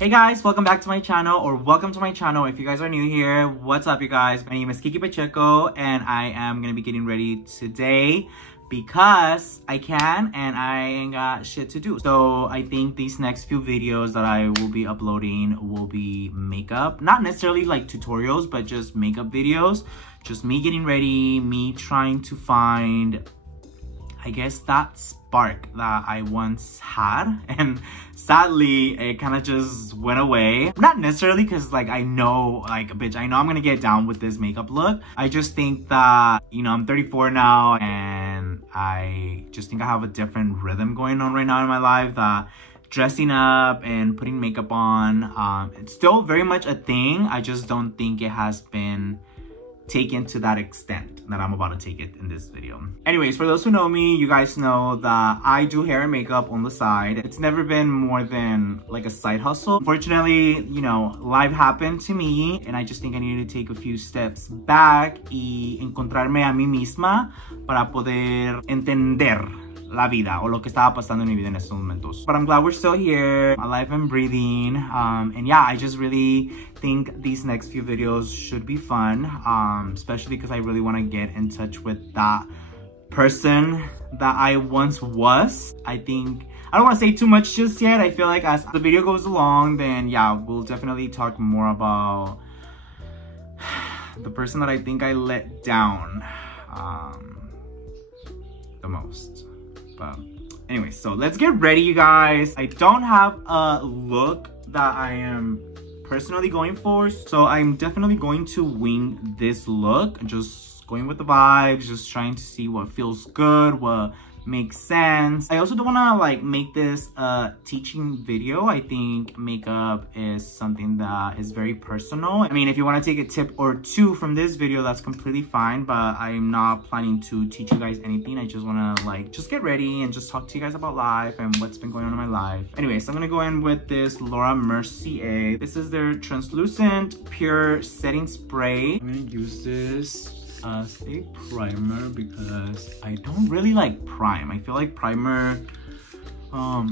Hey guys, welcome back to my channel, or welcome to my channel if you guys are new here. What's up, you guys? My name is Kiki Pacheco and I am gonna be getting ready today because I can and I ain't got shit to do. So I think these next few videos that I will be uploading will be makeup, not necessarily like tutorials, but just makeup videos. Just me getting ready, me trying to find, I guess, that spark that I once had, and sadly it kind of just went away. Not necessarily because like I know, like, bitch, I know I'm gonna get down with this makeup look. I just think that, you know, I'm 34 now and I just think I have a different rhythm going on right now in my life, that dressing up and putting makeup on, it's still very much a thing. I just don't think it has been taken to that extent that I'm about to take it in this video. Anyways, for those who know me, you guys know that I do hair and makeup on the side. It's never been more than like a side hustle. Unfortunately, you know, life happened to me and I just think I needed to take a few steps back y encontrarme a mí misma para poder entender la vida o lo que estaba pasando en mi vida en estos momentos. But I'm glad we're still here, alive and breathing. And yeah, I just really think these next few videos should be fun, especially because I really want to get in touch with that person that I once was. I think I don't want to say too much just yet. I feel like as the video goes along, then yeah, we'll definitely talk more about the person that I think I let down the most. But anyway, so let's get ready, you guys. I don't have a look that I am personally going for, so I'm definitely going to wing this look, just going with the vibes, just trying to see what feels good, what makes sense. I also don't want to like make this a teaching video. I think makeup is something that is very personal. I mean, if you want to take a tip or two from this video, that's completely fine, but I'm not planning to teach you guys anything. I just want to like just get ready and just talk to you guys about life and what's been going on in my life. Anyways, I'm gonna go in with this Laura Mercier. This is their translucent pure setting spray. I'm gonna use this as a primer because I don't really like prime. I feel like primer, I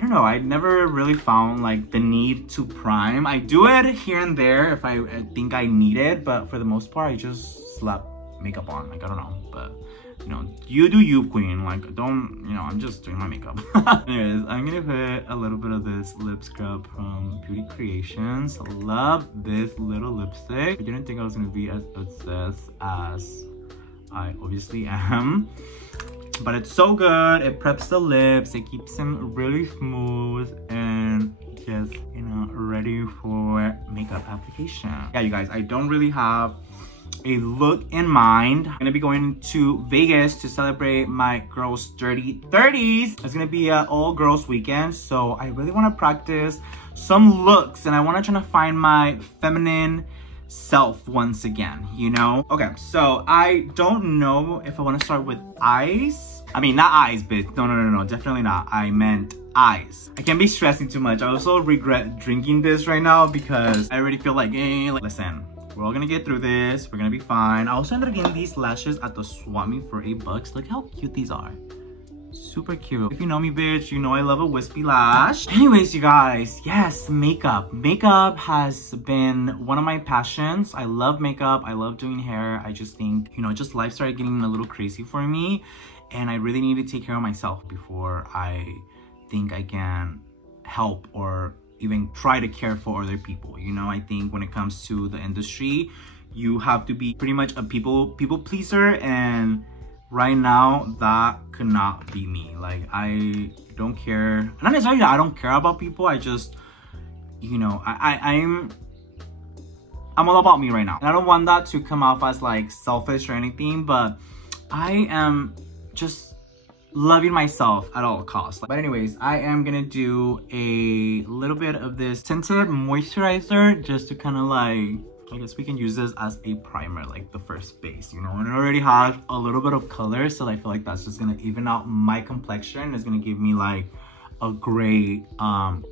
don't know, I never really found like the need to prime. I do it here and there if I think I need it, but for the most part I just slap makeup on. Like, I don't know, but you know, you do you, queen. Like, don't, you know, I'm just doing my makeup. Anyways, I'm gonna put a little bit of this lip scrub from Beauty Creations. Love this little lipstick. I didn't think I was gonna be as obsessed as I obviously am, but it's so good. It preps the lips, it keeps them really smooth and just, you know, ready for makeup application. Yeah, you guys, I don't really have a look in mind. I'm gonna be going to Vegas to celebrate my girls' dirty 30s. It's gonna be an all girls weekend, so I really want to practice some looks and I want to try to find my feminine self once again, you know? Okay, so I don't know if I want to start with eyes. I mean, not eyes, bitch. No, definitely not. I meant eyes. I can't be stressing too much. I also regret drinking this right now because I already feel like, hey, listen, we're all gonna get through this. We're gonna be fine. I also ended up getting these lashes at the swap meet for $8. Look how cute these are. Super cute. If you know me, bitch, you know I love a wispy lash. Anyways, you guys, yes, makeup. Makeup has been one of my passions. I love makeup. I love doing hair. I just think, you know, just life started getting a little crazy for me. And I really need to take care of myself before I think I can help or even try to care for other people. You know, I think when it comes to the industry, you have to be pretty much a people pleaser, and right now that could not be me. Like, I don't care, not necessarily that I don't care about people, I just, you know, I'm all about me right now, and I don't want that to come off as like selfish or anything, but I am just loving myself at all costs. But anyways, I am gonna do a little bit of this tinted moisturizer just to kind of like, I guess we can use this as a primer, like the first base, you know, and it already has a little bit of color, so I feel like that's just gonna even out my complexion. It's gonna give me like a great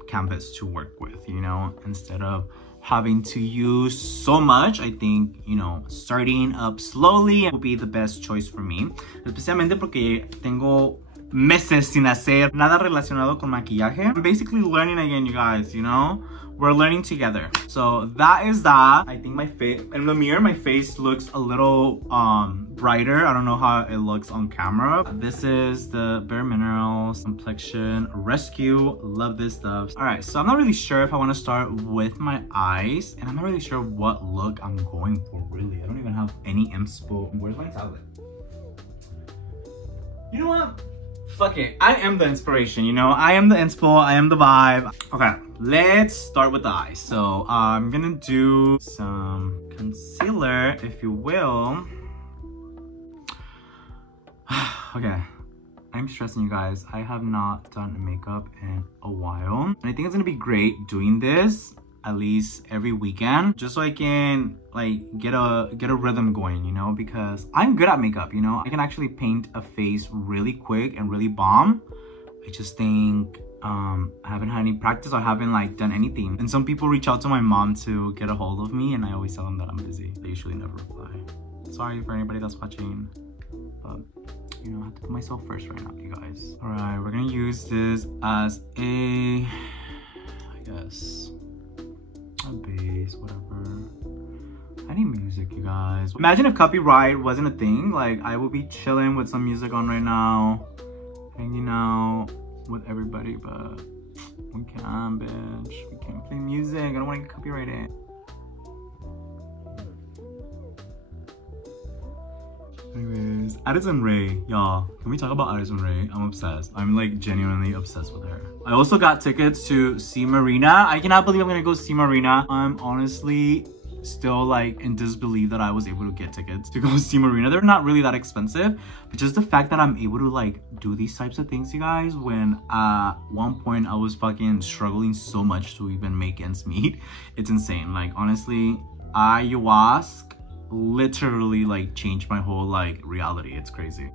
canvas to work with, you know, instead of having to use so much. I think, you know, starting up slowly will be the best choice for me, especialmente porque tengo meses sin hacer nada relacionado con maquillaje. I'm basically learning again, you guys, you know? We're learning together. So that is that. I think my face, in the mirror, my face looks a little brighter. I don't know how it looks on camera. This is the Bare Minerals Complexion Rescue. Love this stuff. All right, so I'm not really sure if I want to start with my eyes, and I'm not really sure what look I'm going for, really. I don't even have any inspo. Where's my tablet? You know what? Fuck it. I am the inspiration, you know? I am the inspo. I am the vibe. Okay, let's start with the eyes. So I'm gonna do some concealer, if you will. Okay, I'm stressing, you guys. I have not done makeup in a while. And I think it's gonna be great doing this at least every weekend, just so I can like get a rhythm going, you know, because I'm good at makeup, you know. I can actually paint a face really quick and really bomb. I just think I haven't had any practice. I haven't like done anything. And some people reach out to my mom to get a hold of me, and I always tell them that I'm busy. They usually never reply. Sorry for anybody that's watching, but you know, I have to put myself first right now, you guys. All right, we're gonna use this as a, I guess, a base, whatever. I need music, you guys. Imagine if copyright wasn't a thing. Like, I would be chilling with some music on right now, hanging out with everybody, but we can't, bitch. We can't play music. I don't want to get copyrighted. Anyways, Addison Rae, y'all. Can we talk about Addison Rae? I'm obsessed. I'm like genuinely obsessed with her. I also got tickets to see Marina. I cannot believe I'm gonna go see Marina. I'm honestly still like in disbelief that I was able to get tickets to go see Marina. They're not really that expensive, but just the fact that I'm able to like do these types of things, you guys, when at one point I was fucking struggling so much to even make ends meet. It's insane. Like, honestly, ayahuasca literally like changed my whole like reality. It's crazy.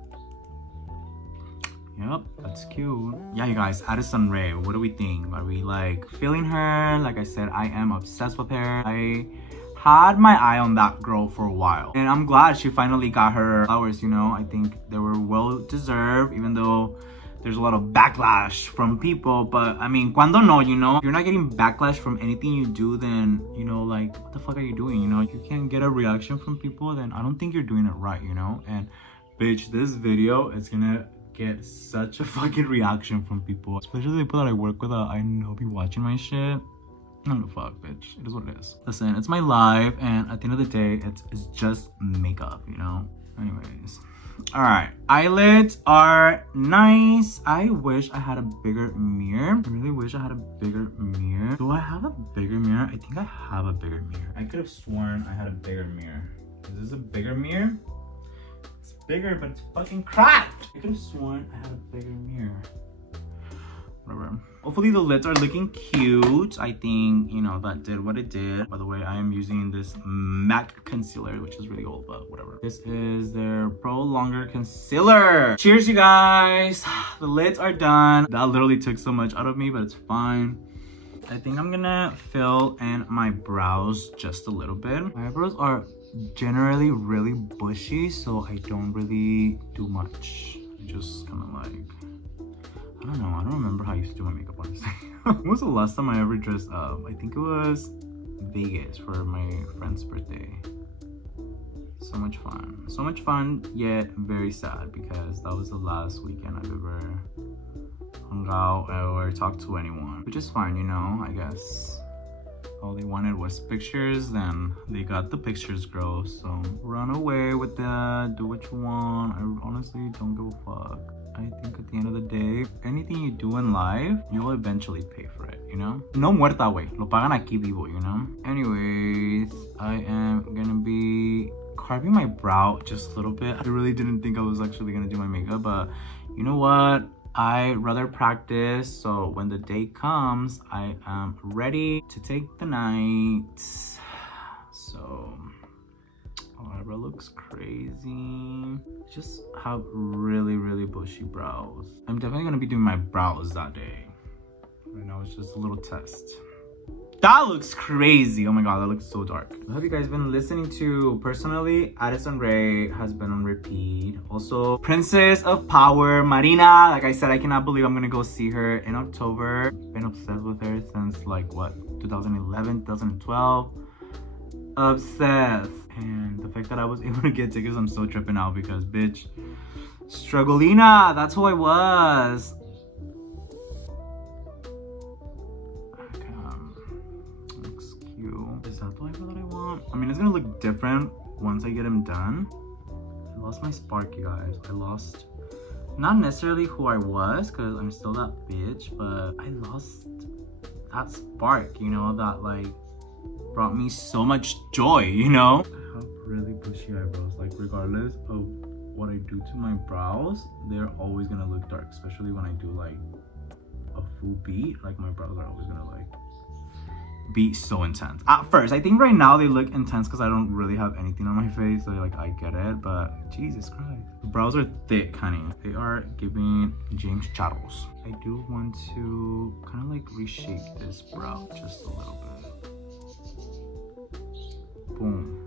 Yep, that's cute. Yeah, you guys, Addison Rae, what do we think? Are we like feeling her? Like I said, I am obsessed with her. I had my eye on that girl for a while, and I'm glad she finally got her flowers, you know. I think they were well deserved, even though there's a lot of backlash from people. But I mean, cuando no, you know, if you're not getting backlash from anything you do, then, you know, like, what the fuck are you doing? You know, if you can't get a reaction from people, then I don't think you're doing it right, you know. And bitch, this video is gonna get such a fucking reaction from people, especially the people that I work with that I know be watching my shit. I don't give a fuck, bitch. It is what it is. Listen, it's my life, and at the end of the day, it's just makeup, you know. Anyways, all right, eyelids are nice. I wish I had a bigger mirror. I really wish I had a bigger mirror. Do I have a bigger mirror? I think I have a bigger mirror. I could have sworn I had a bigger mirror. Is this a bigger mirror? It's bigger, but it's fucking cracked. I could have sworn I had a bigger mirror. Whatever. Hopefully the lids are looking cute. I think, you know, that did what it did. By the way, I am using this MAC concealer, which is really old, but whatever. This is their Pro Longer Concealer. Cheers, you guys. The lids are done. That literally took so much out of me, but it's fine. I think I'm gonna fill in my brows just a little bit. My eyebrows are generally really bushy, so I don't really do much. I just kind of like, I don't know. I don't remember how I used to do my makeup, honestly. When was the last time I ever dressed up? I think it was Vegas for my friend's birthday. So much fun. So much fun, yet very sad, because that was the last weekend I've ever hung out or talked to anyone. Which is fine, you know, I guess. All they wanted was pictures, then they got the pictures, girl. So run away with that, do what you want. I honestly don't give a fuck. I think at the end of the day, anything you do in life, you'll eventually pay for it, you know? No muerta, wey. Lo pagan aquí vivo, you know? Anyways, I am gonna be carving my brow just a little bit. I really didn't think I was actually gonna do my makeup, but you know what? I rather practice, so when the day comes, I am ready to take the night. So, oh, eyebrow looks crazy. Just have really, really bushy brows. I'm definitely gonna be doing my brows that day. Right now it's just a little test. That looks crazy. Oh my god, that looks so dark. What have you guys been listening to? Personally, Addison Rae has been on repeat. Also, Princess of Power, Marina. Like I said, I cannot believe I'm gonna go see her in October. Been obsessed with her since like what, 2011, 2012. Obsessed. And the fact that I was able to get tickets, I'm so tripping out because bitch, Struggleina, that's who I was. Is that the eyebrow that I want? I mean, it's gonna look different once I get him done. I lost my spark, you guys. I lost, not necessarily who I was, because I'm still that bitch, but I lost that spark, you know, that like brought me so much joy, you know? I have really bushy eyebrows. Like, regardless of what I do to my brows, they're always gonna look dark, especially when I do like a full beat. Like, my brows are always gonna like be so intense. At first, I think right now they look intense because I don't really have anything on my face, so like I get it, but Jesus Christ. The brows are thick, honey. They are giving James Charles. I do want to kind of like reshape this brow just a little bit. Boom.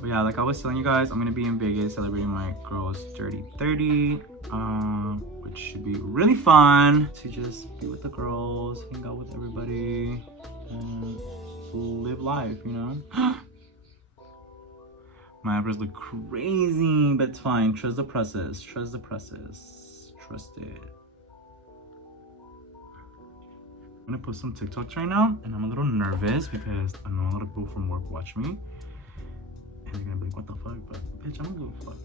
But yeah, like I was telling you guys, I'm gonna be in Vegas celebrating my girl's dirty 30, which should be really fun to just be with the girls, hang out with everybody, and live life, you know? My eyebrows look crazy, but it's fine. Trust the process. Trust the process. Trust it. I'm gonna post some TikToks right now, and I'm a little nervous because I know a lot of people from work watch me. And they're gonna be like, what the fuck? But bitch, I don't give a fuck.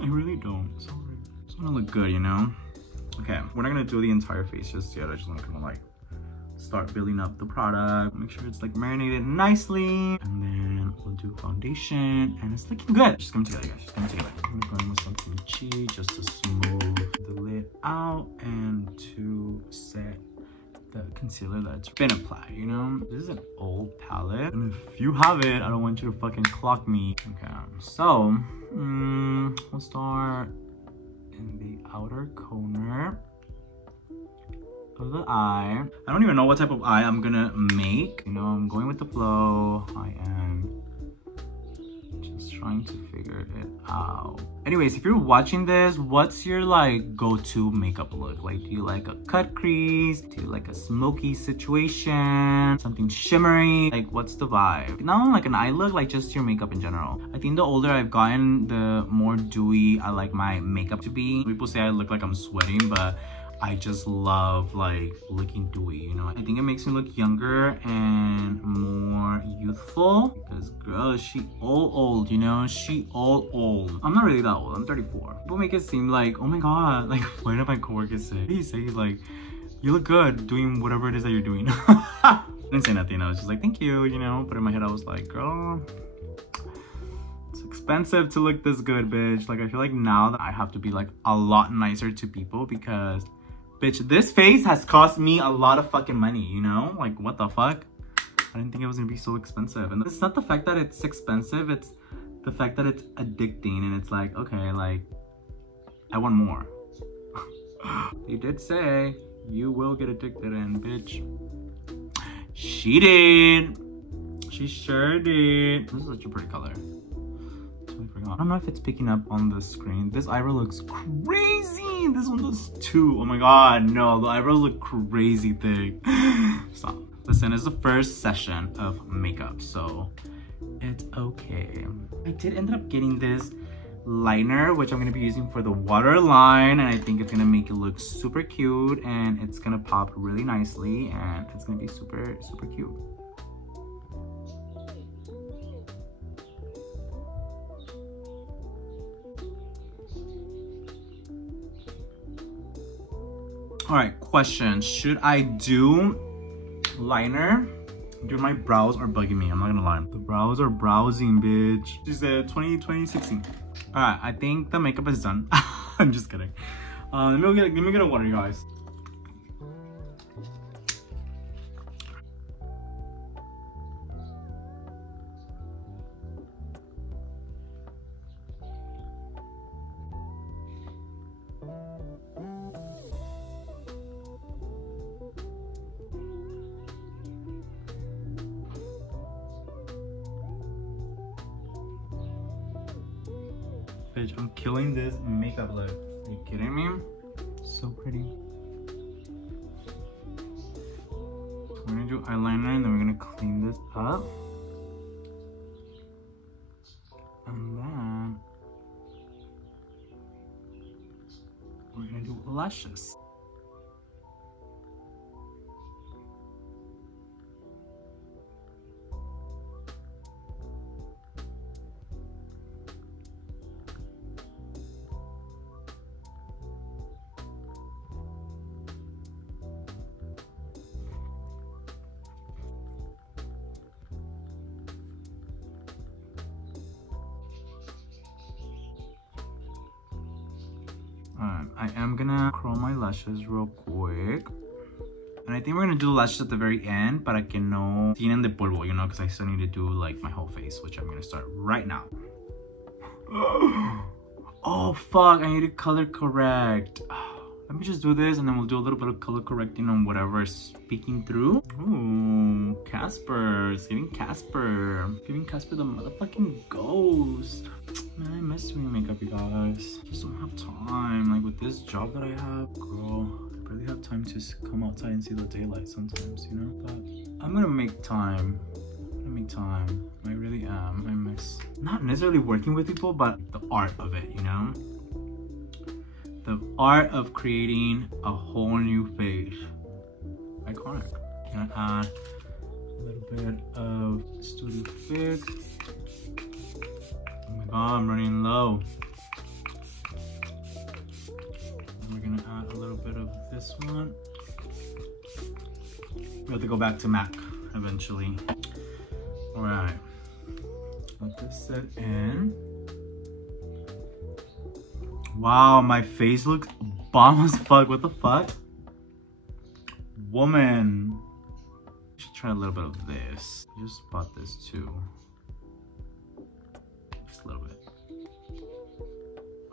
I really don't. Sorry. I just wanna look good, you know? Okay, we're not gonna do the entire face just yet. I just wanna kind of like start building up the product. Make sure it's like marinated nicely. And then we'll do foundation. And it's looking good. Just coming together, guys. Just coming together. I'm gonna go in with some kimchi just to smooth the lid out and to set the concealer that's been applied, you know? This is an old palette, and if you have it, I don't want you to fucking clock me. Okay, so we'll start in the outer corner of the eye. I don't even know what type of eye I'm gonna make, you know? I'm going with the flow. I am just trying to figure it out. Anyways, if you're watching this, what's your like go-to makeup look? Like, do you like a cut crease? Do you like a smoky situation? Something shimmery? Like, what's the vibe? Not like an eye look, like just your makeup in general. I think the older I've gotten, the more dewy I like my makeup to be. People say I look like I'm sweating, but I just love like looking dewy, you know? I think it makes me look younger and more youthful because girl, she old, you know? She old. I'm not really that old, I'm 34. People make it seem like, oh my God, like why did my coworkers say? He says like, you look good doing whatever it is that you're doing. I didn't say nothing, I was just like, thank you, you know? But in my head, I was like, girl, it's expensive to look this good, bitch. Like, I feel like now that I have to be like a lot nicer to people because bitch, this face has cost me a lot of fucking money, you know? Like, what the fuck? I didn't think it was gonna be so expensive. And it's not the fact that it's expensive, it's the fact that it's addicting. And it's like, okay, like, I want more. They did say, you will get addicted, and bitch, she did. She sure did. This is such a pretty color. I don't know if it's picking up on the screen. This eyebrow looks crazy. This one does too. Oh my God, no, the eyebrows look crazy thick. Stop. Listen, it's the first session of makeup, so it's okay. I did end up getting this liner, which I'm gonna be using for the waterline, and I think it's gonna make it look super cute, and it's gonna pop really nicely, and it's gonna be super, super cute. All right, question. Should I do liner? Dude, my brows are bugging me. I'm not gonna lie. The brows are browsing, bitch. She said 2016. All right, I think the makeup is done. I'm just kidding. Let me get a water, you guys. Bitch, I'm killing this makeup look. Are you kidding me? So pretty. So we're gonna do eyeliner and then we're gonna clean this up. And then we're gonna do lashes. I am gonna curl my lashes real quick. And I think we're gonna do the lashes at the very end, para que no tienen de polvo, you know, because I still need to do like my whole face, which I'm gonna start right now. Oh fuck, I need to color correct. Let me just do this and then we'll do a little bit of color correcting on whatever is peeking through. Ooh, Casper. It's giving Casper. Giving Casper the motherfucking ghost. Man, I miss doing makeup, you guys. Just don't have time. Like with this job that I have, girl, I barely have time to come outside and see the daylight sometimes, you know? But I'm gonna make time. I really am. I miss not necessarily working with people, but the art of it, you know? The art of creating a whole new face. Iconic. Gonna add a little bit of Studio Fix. Oh my god, I'm running low. And we're gonna add a little bit of this one. We have to go back to MAC eventually. Alright. Let this set in. Wow, my face looks bomb as fuck. What the fuck? Woman. I should try a little bit of this. I just bought this too. Just a little bit.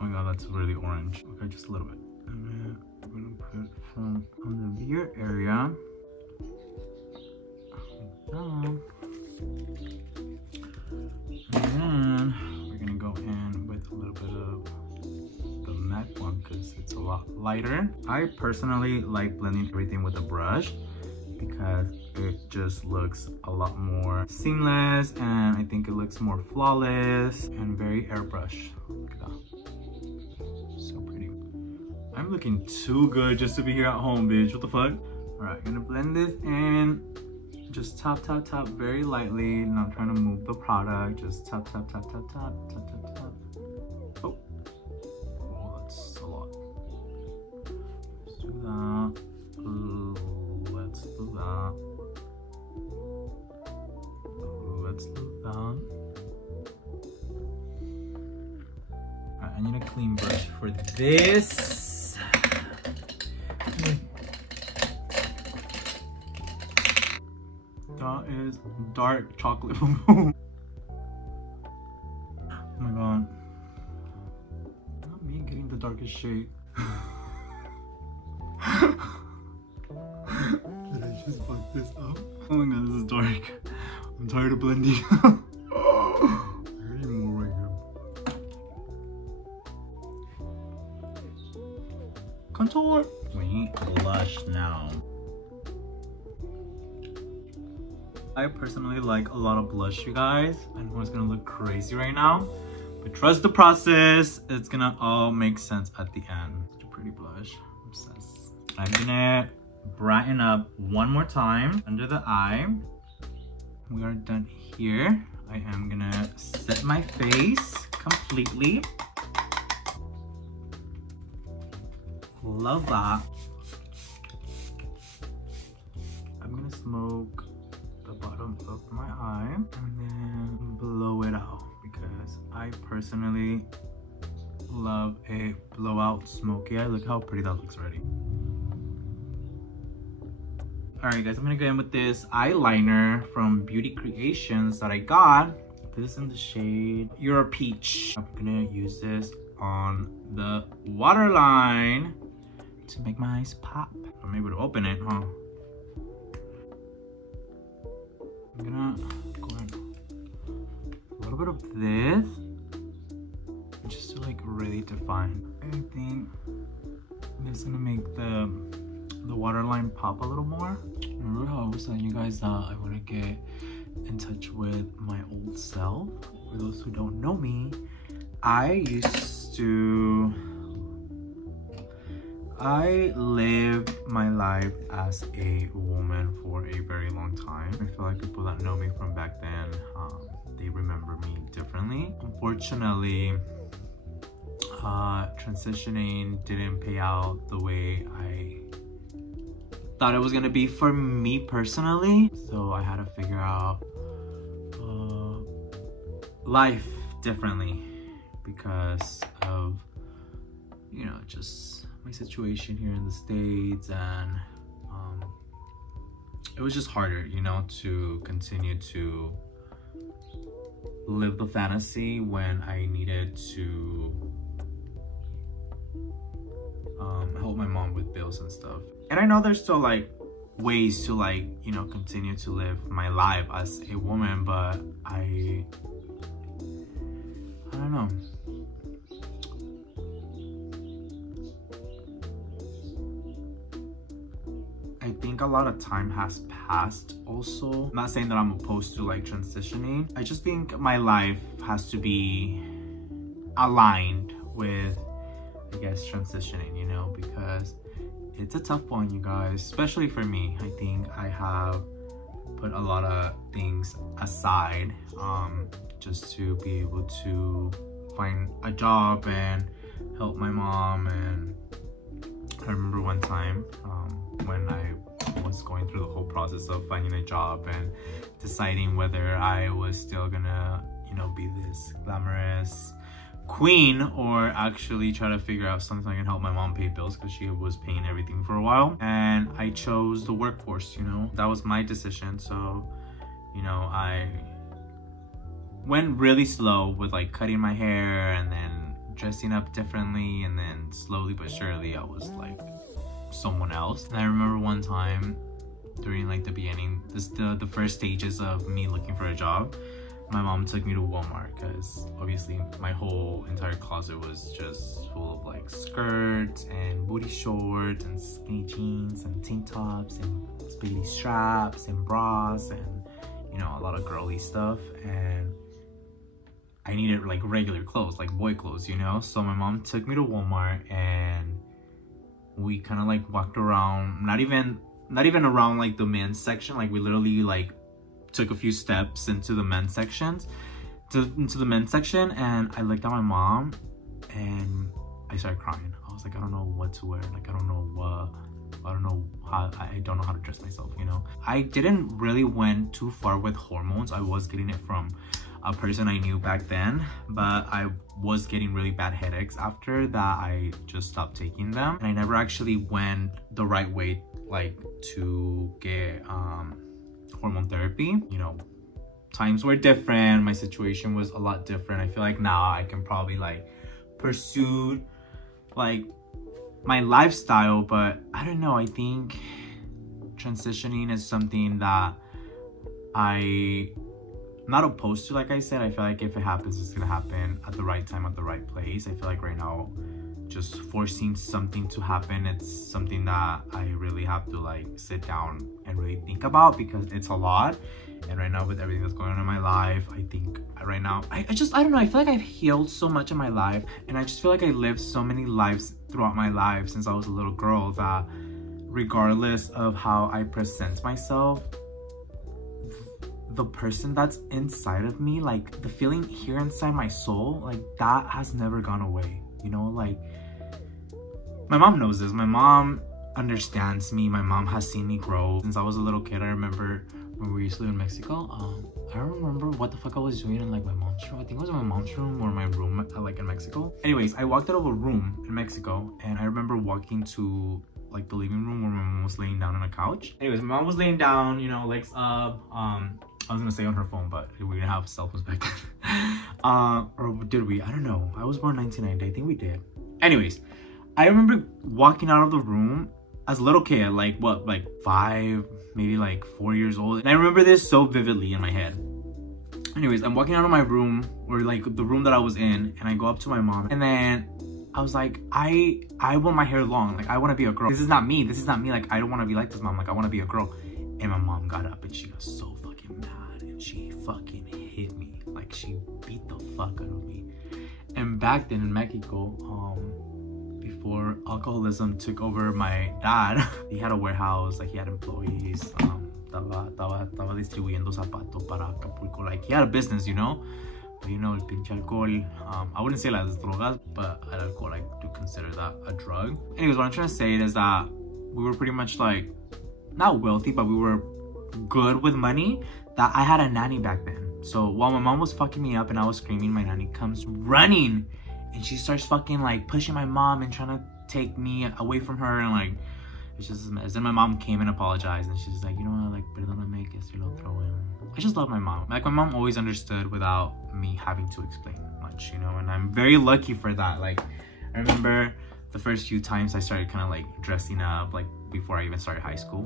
Oh my god, that's really orange. Okay, just a little bit. And then I'm gonna put from on the ear area. Down. And then we're gonna go in with a little bit of the MAC one because it's a lot lighter. I personally like blending everything with a brush because it just looks a lot more seamless and I think it looks more flawless and very airbrush. Look at that. So pretty. I'm looking too good just to be here at home, bitch. What the fuck? Alright, gonna blend this in. Just tap, tap, tap very lightly. Not trying to move the product. Just tap, tap, tap, tap, tap, tap, tap, tap. Oh. Oh, that's a lot. Let's do that. Let's do that. Let's do that. Alright, I need a clean brush for this. That is dark chocolate. Oh my god. Not me getting the darkest shade. Did I just fuck this up? Oh my god, this is dark. I'm tired of blending. I need more right here. Contour. We need blush now. I personally like a lot of blush, you guys. I know it's gonna look crazy right now, but trust the process. It's gonna all make sense at the end. Such a pretty blush. I'm obsessed. I'm gonna brighten up one more time under the eye. We are done here. I am gonna set my face completely. Love that. I'm gonna smoke the bottom of my eye and then blow it out because I personally love a blowout smoky eye. Look how pretty that looks already. Alright guys, I'm gonna go in with this eyeliner from Beauty Creations that I got. This is in the shade You're a Peach. I'm gonna use this on the waterline to make my eyes pop. I'm able to open it, huh? I'm gonna go in a little bit of this just to like fine. I think it's gonna make the waterline pop a little more. Remember how I was telling you guys that I want to get in touch with my old self? For those who don't know me, I lived my life as a woman for a very long time. I feel like people that know me from back then, they remember me differently. Unfortunately, transitioning didn't pay out the way I thought it was gonna be for me personally. So I had to figure out life differently because of, you know, just my situation here in the States, and it was just harder, you know, to continue to live the fantasy when I needed to help my mom with bills and stuff. And I know there's still like ways to, like, you know, continue to live my life as a woman, but I don't know. I think a lot of time has passed also. I'm not saying that I'm opposed to like transitioning. I just think my life has to be aligned with, I guess, transitioning, you know, because it's a tough one, you guys, especially for me. I think I have put a lot of things aside just to be able to find a job and help my mom. And I remember one time when I was going through the whole process of finding a job and deciding whether I was still gonna, you know, be this glamorous queen or actually try to figure out something I can help my mom pay bills, because she was paying everything for a while. And I chose the workforce, you know, that was my decision. So, you know, I went really slow with like cutting my hair and then dressing up differently, and then slowly but surely I was like someone else. And I remember one time during like the beginning, the first stages of me looking for a job, my mom took me to Walmart because obviously my whole entire closet was just full of like skirts and booty shorts and skinny jeans and tank tops and spaghetti straps and bras and, you know, a lot of girly stuff. And I needed like regular clothes, like boy clothes, you know? So my mom took me to Walmart and we kind of like walked around, not even around like the men's section. Like we literally like took a few steps into the men's section, and I looked at my mom and I started crying. I was like, I don't know what to wear. Like, I don't know how to dress myself, you know? I didn't really went too far with hormones. I was getting it from a person I knew back then, but I was getting really bad headaches after that. I just stopped taking them, and I never actually went the right way, like to get hormone therapy. You know, times were different, my situation was a lot different. I feel like now I can probably like pursue like my lifestyle, but I don't know, I think transitioning is something that I'm not opposed to. Like I said, I feel like if it happens, it's gonna happen at the right time, at the right place. I feel like right now, just forcing something to happen, it's something that I really have to like sit down and really think about, because it's a lot. And right now with everything that's going on in my life, I think right now, I don't know, I feel like I've healed so much in my life, and I just feel like I lived so many lives throughout my life since I was a little girl, that regardless of how I present myself, the person that's inside of me, like the feeling here inside my soul, like that has never gone away, you know? Like, my mom knows this. My mom understands me. My mom has seen me grow since I was a little kid. I remember when we used to live in Mexico, I don't remember what the fuck I was doing in like my mom's room. I think it was in my mom's room or my room like in Mexico. Anyways, I walked out of a room in Mexico, and I remember walking to like the living room where my mom was laying down on a couch. Anyways, my mom was laying down, you know, legs up. I was gonna say on her phone, but we didn't have cell phones back then. Or did we? I don't know. I was born in 1990. I think we did. Anyways, I remember walking out of the room as a little kid, like what, like 5, maybe like 4 years old. And I remember this so vividly in my head. Anyways, I'm walking out of my room, or like the room that I was in, and I go up to my mom, and then I was like, I want my hair long. Like, I want to be a girl. This is not me. This is not me. Like, I don't want to be like this, mom. Like, I want to be a girl. And my mom got up and she got so fucking mad. And she fucking hit me. Like, she beat the fuck out of me. And back then in Mexico, before alcoholism took over my dad, he had a warehouse. Like, he had employees. Estaba distribuyendo zapatos para Acapulco. Like, he had a business, you know? But you know, el pinche alcohol, I wouldn't say las drogas, but el alcohol, I do consider that a drug. Anyways, what I'm trying to say is that we were pretty much like, not wealthy, but we were good with money, that I had a nanny back then. So while my mom was fucking me up and I was screaming, my nanny comes running and she starts fucking like pushing my mom and trying to take me away from her, and like, it's just a mess. Then my mom came and apologized and she's like, you know what, like, perdóname que se lo throw in. I just love my mom. Like, my mom always understood without me having to explain much, you know, and I'm very lucky for that. Like, I remember the first few times I started kind of like dressing up, like before I even started high school,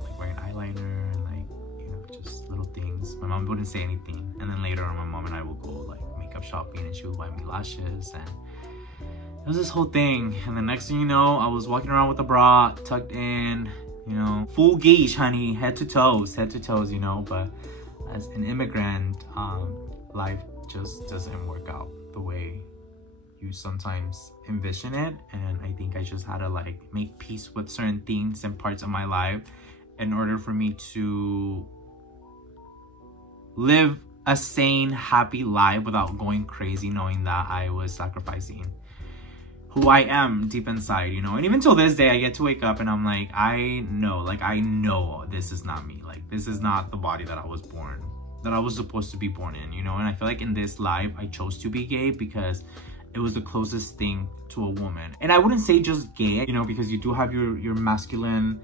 like wearing eyeliner and like, you know, just little things. My mom wouldn't say anything, and then later on my mom and I would go like makeup shopping and she would buy me lashes, and it was this whole thing. And the next thing you know, I was walking around with a bra tucked in, you know, full gauge, honey, head to toes, you know. But as an immigrant, life just doesn't work out the way you sometimes envision it. And I think I just had to like make peace with certain things and parts of my life in order for me to live a sane, happy life without going crazy, knowing that I was sacrificing who I am deep inside, you know. And even till this day, I get to wake up and I'm like, I know this is not me. Like, this is not the body that I was supposed to be born in, you know. And I feel like in this life, I chose to be gay because it was the closest thing to a woman. And I wouldn't say just gay, you know, because you do have your masculine,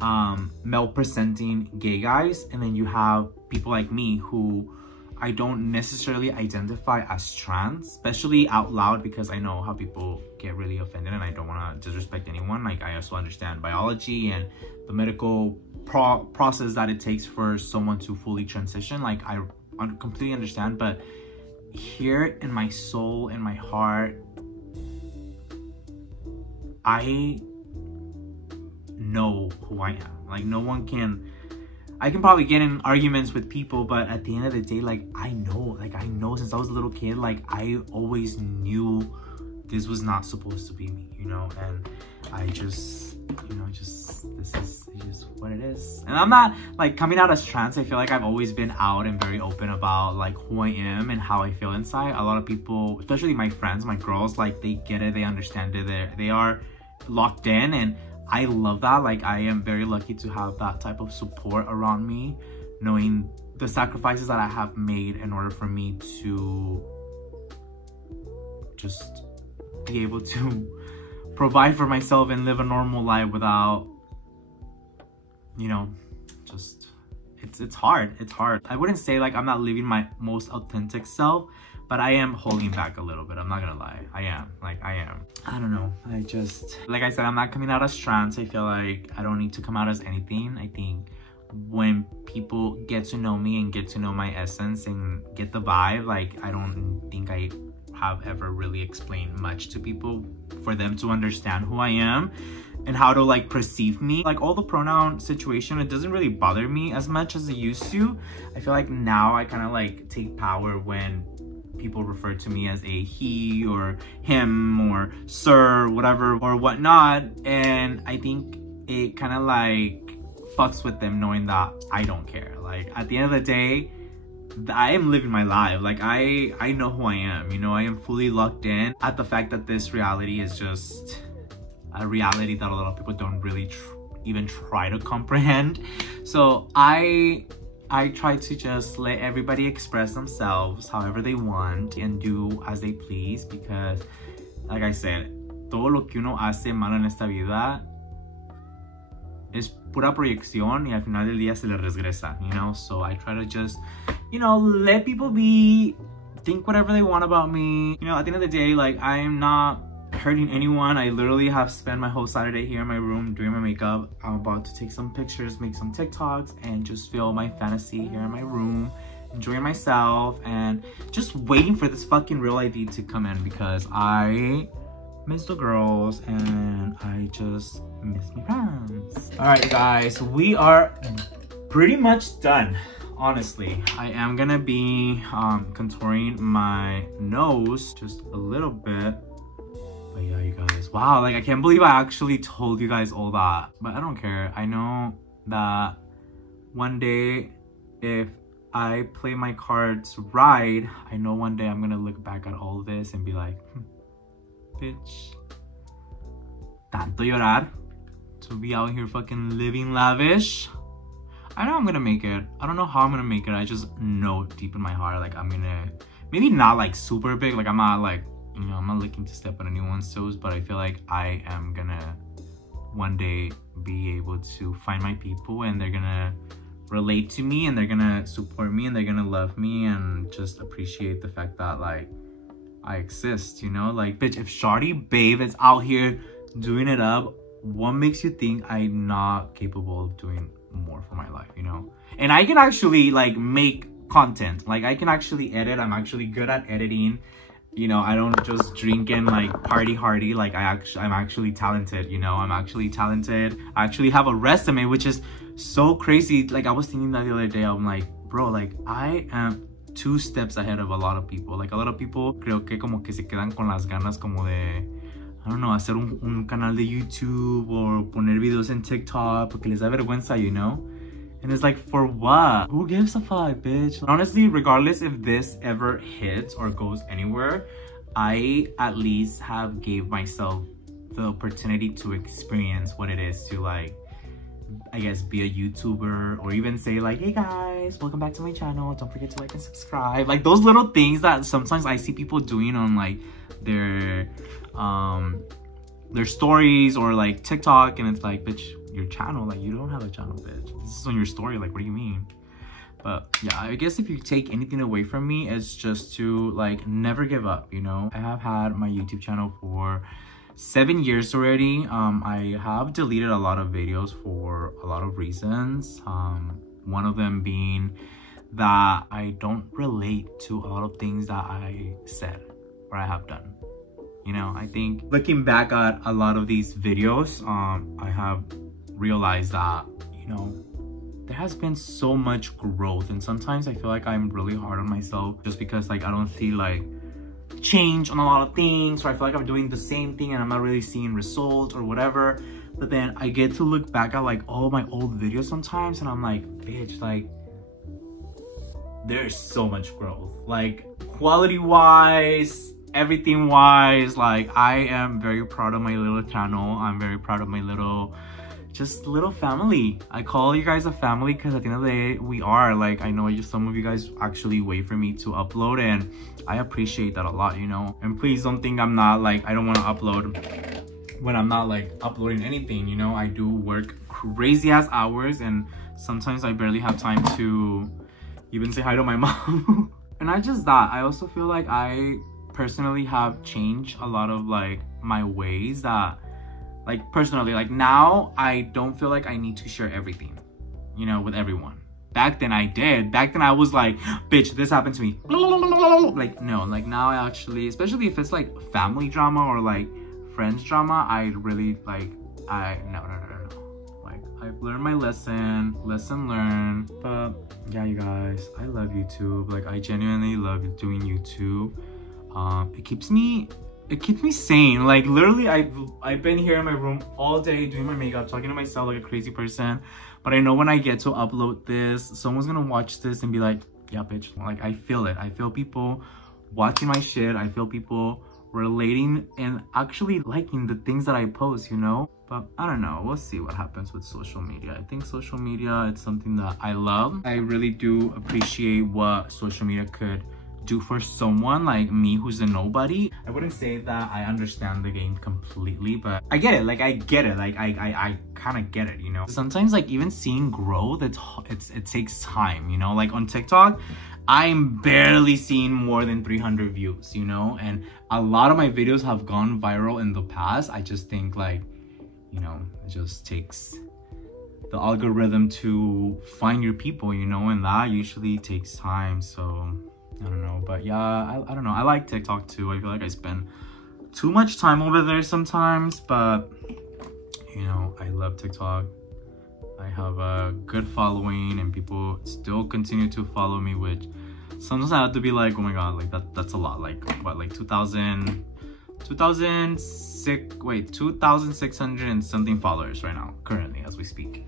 male presenting gay guys, and then you have people like me who I don't necessarily identify as trans, especially out loud, because I know how people get really offended and I don't want to disrespect anyone. Like, I also understand biology and the medical process that it takes for someone to fully transition. Like, I completely understand, but here in my soul, in my heart, I know who I am. Like, no one can... I can probably get in arguments with people, but at the end of the day, like, I know since I was a little kid, like, I always knew this was not supposed to be me, you know. And I just, you know, this is just what it is. And I'm not like coming out as trans. I feel like I've always been out and very open about like who I am and how I feel inside. A lot of people, especially my friends, my girls, like, they get it, they understand it, they are locked in, and I love that. Like, I am very lucky to have that type of support around me, knowing the sacrifices that I have made in order for me to just be able to provide for myself and live a normal life without, you know, just, it's hard. I wouldn't say like I'm not living my most authentic self, but I am holding back a little bit. I'm not gonna lie. I am. I don't know. I just, like I said, I'm not coming out as trans. I feel like I don't need to come out as anything. I think when people get to know me and get to know my essence and get the vibe, like, I don't think I have ever really explained much to people for them to understand who I am and how to like perceive me. Like, all the pronoun situation, it doesn't really bother me as much as it used to. I feel like now I kind of like take power when people refer to me as a he or him or sir, whatever or whatnot, and I think it kind of like fucks with them knowing that I don't care. Like, at the end of the day, I am living my life. Like, I know who I am, you know. I am fully locked in at the fact that this reality is just a reality that a lot of people don't really even try to comprehend. So I try to just let everybody express themselves however they want and do as they please, because, like I said, todo lo que uno hace malo en esta vida es pura proyección y al final del día se le regresa, you know. So I try to just, you know, let people be, think whatever they want about me. You know, at the end of the day, like, I am not hurting anyone. I literally have spent my whole Saturday here in my room doing my makeup. I'm about to take some pictures, make some TikToks, and just feel my fantasy here in my room enjoying myself, and just waiting for this fucking real ID to come in because I miss the girls and I just miss my friends. All right, guys, we are pretty much done. Honestly, I am gonna be contouring my nose just a little bit. But yeah, you guys, wow, like I can't believe I actually told you guys all that. But I don't care. I know that one day, if I play my cards right, I know one day I'm gonna look back at all this and be like, bitch, tanto llorar to be out here fucking living lavish. I know I'm gonna make it. I don't know how I'm gonna make it. I just know deep in my heart, like I'm gonna, maybe not like super big, like I'm not like, you know, I'm not looking to step on anyone's toes, but I feel like I am gonna one day be able to find my people and they're gonna relate to me and they're gonna support me and they're gonna love me and just appreciate the fact that like I exist, you know? Like, bitch, if Shawty Babe is out here doing it up, what makes you think I'm not capable of doing more for my life, you know? And I can actually like make content, like I can actually edit. I'm actually good at editing, you know. I don't just drink and like party hardy. Like I'm actually talented, you know. I'm actually talented. I actually have a resume, which is so crazy. Like I was thinking that the other day, I'm like, bro, like I am 2 steps ahead of a lot of people. Like a lot of people creo que como que se quedan con las ganas como de, I don't know, hacer un canal de YouTube or poner videos en TikTok porque les da vergüenza, you know? And it's like, for what? Who gives a fuck, bitch? Honestly, regardless if this ever hits or goes anywhere, I at least have gave myself the opportunity to experience what it is to like, I guess, be a YouTuber, or even say like, hey guys, welcome back to my channel. Don't forget to like and subscribe. Like those little things that sometimes I see people doing on like their stories or like TikTok, and it's like, bitch, your channel, like you don't have a channel, bitch. This is on your story, like what do you mean? But yeah, I guess if you take anything away from me, it's just to like never give up, you know? I have had my YouTube channel for 7 years already. I have deleted a lot of videos for a lot of reasons. One of them being that I don't relate to a lot of things that I said or I have done. You know, I think looking back at a lot of these videos, I have realized that, you know, there has been so much growth, and sometimes I feel like I'm really hard on myself just because like I don't see like change on a lot of things, or I feel like I'm doing the same thing and I'm not really seeing results or whatever. But then I get to look back at like all my old videos sometimes and I'm like, bitch, like there's so much growth, like quality wise, everything wise. Like I am very proud of my little channel. I'm very proud of my little family. I call you guys a family because at the end of the day, we are. Like, I know some of you guys actually wait for me to upload, and I appreciate that a lot, you know? And please don't think I'm not like, I don't want to upload when I'm not like uploading anything, you know? I do work crazy ass hours, and sometimes I barely have time to even say hi to my mom. And not just that, I also feel like I personally have changed a lot of like my ways that, like personally, like now I don't feel like I need to share everything, you know, with everyone. Back then I did. Back then I was like, bitch, this happened to me. Like, no, like now I actually, especially if it's like family drama or like friends drama, I really like, no. Like I've learned my lesson learned. But yeah, you guys, I love YouTube. Like I genuinely love doing YouTube. It keeps me sane. Like literally I've been here in my room all day doing my makeup, talking to myself like a crazy person, but I know when I get to upload this, someone's gonna watch this and be like, yeah, bitch, like I feel it. I feel people watching my shit. I feel people relating and actually liking the things that I post, you know? But I don't know, we'll see what happens with social media. I think social media, it's something that I love. I really do appreciate what social media could do for someone like me who's a nobody. I wouldn't say that I understand the game completely, but I get it. Like I get it. Like I kind of get it, you know? Sometimes like even seeing growth, it takes time, you know? Like on TikTok, I'm barely seeing more than 300 views, you know? And a lot of my videos have gone viral in the past. I just think like, you know, it just takes the algorithm to find your people, you know, and that usually takes time. So I don't know, but yeah, I don't know. I like TikTok too. I feel like I spend too much time over there sometimes, but you know, I love TikTok. I have a good following and people still continue to follow me, which sometimes I have to be like, oh my god, like that's a lot. Like what, like 2,600 and something followers right now, currently as we speak.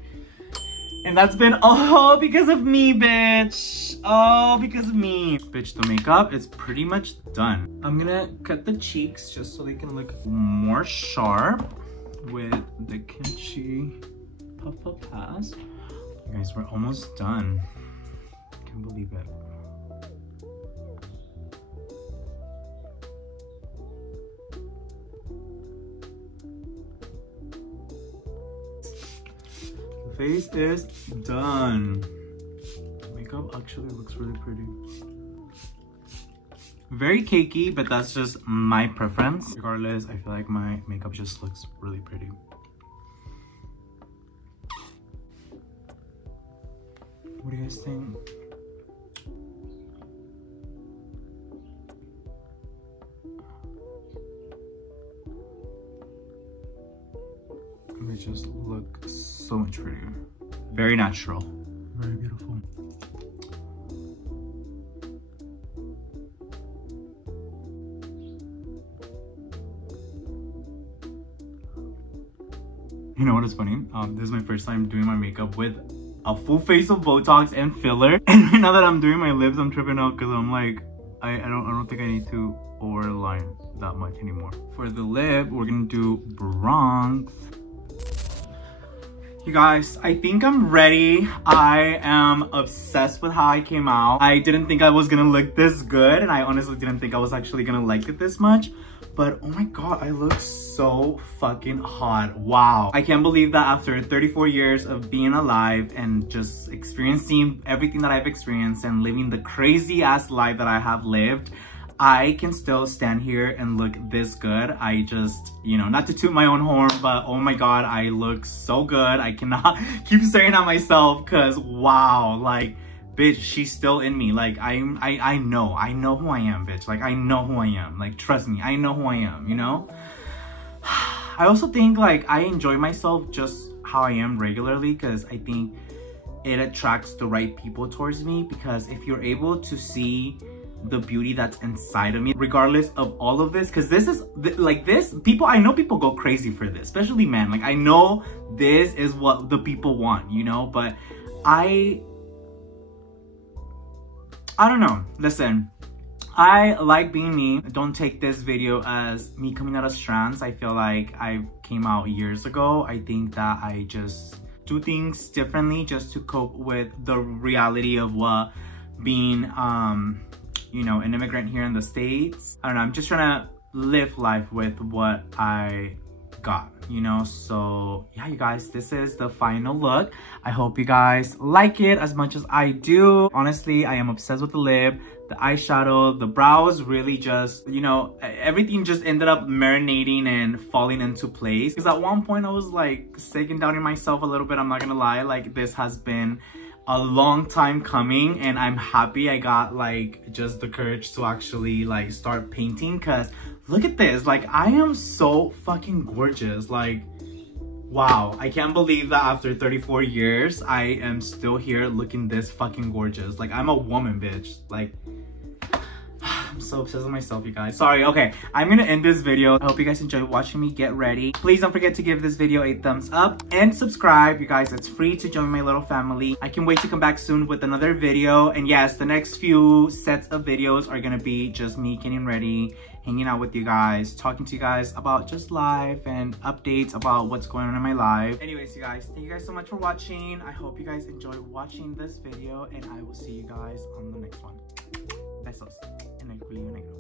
And that's been all because of me, bitch. All because of me. Bitch, the makeup is pretty much done. I'm gonna cut the cheeks just so they can look more sharp with the kimchi puff puff pass. You guys, we're almost done. Can't believe it. Face is done. Makeup actually looks really pretty. Very cakey, but that's just my preference. Regardless, I feel like my makeup just looks really pretty. What do you guys think? They just look so much prettier. Very natural. Very beautiful. You know what is funny? This is my first time doing my makeup with a full face of Botox and filler. And right now that I'm doing my lips, I'm tripping out because I'm like, I don't think I need to overline that much anymore. For the lip, we're gonna do bronze. You guys, I think I'm ready. I am obsessed with how I came out. I didn't think I was gonna look this good, and I honestly didn't think I was actually gonna like it this much. But oh my god, I look so fucking hot. Wow. I can't believe that after 34 years of being alive and just experiencing everything that I've experienced and living the crazy ass life that I have lived, I can still stand here and look this good. I just, you know, not to toot my own horn, but oh my god, I look so good. I cannot keep staring at myself because wow, like, bitch, she's still in me. Like, I know who I am, bitch. Like, I know who I am. Like, trust me, I know who I am, you know? I also think, like, I enjoy myself just how I am regularly because I think it attracts the right people towards me, because if you're able to see the beauty that's inside of me regardless of all of this, because this is like this people, I know people go crazy for this, especially men. Like, I know this is what the people want, you know, but I don't know. Listen, I like being me. Don't take this video as me coming out as trans. I feel like I came out years ago. I think that I just do things differently just to cope with the reality of what being you know, an immigrant here in the States. I don't know, I'm just trying to live life with what I got, you know? So yeah, you guys, this is the final look. I hope you guys like it as much as I do. Honestly, I am obsessed with the lip, the eyeshadow, the brows. Really just, you know, everything just ended up marinating and falling into place. Because at one point I was like second doubting myself a little bit, I'm not gonna lie. Like, this has been a long time coming, and I'm happy I got like just the courage to actually like start painting, because look at this. Like, I am so fucking gorgeous. Like, wow, I can't believe that after 34 years I am still here looking this fucking gorgeous. Like, I'm a woman, bitch. Like, I'm so obsessed with myself, you guys. Sorry, okay, I'm gonna end this video. I hope you guys enjoyed watching me get ready. Please don't forget to give this video a thumbs up and subscribe, you guys. It's free to join my little family. I can wait to come back soon with another video. And yes, the next few sets of videos are gonna be just me getting ready, hanging out with you guys, talking to you guys about just life and updates about what's going on in my life. Anyways, you guys, thank you guys so much for watching. I hope you guys enjoyed watching this video, and I will see you guys on the next one. Besos en el culillo negro.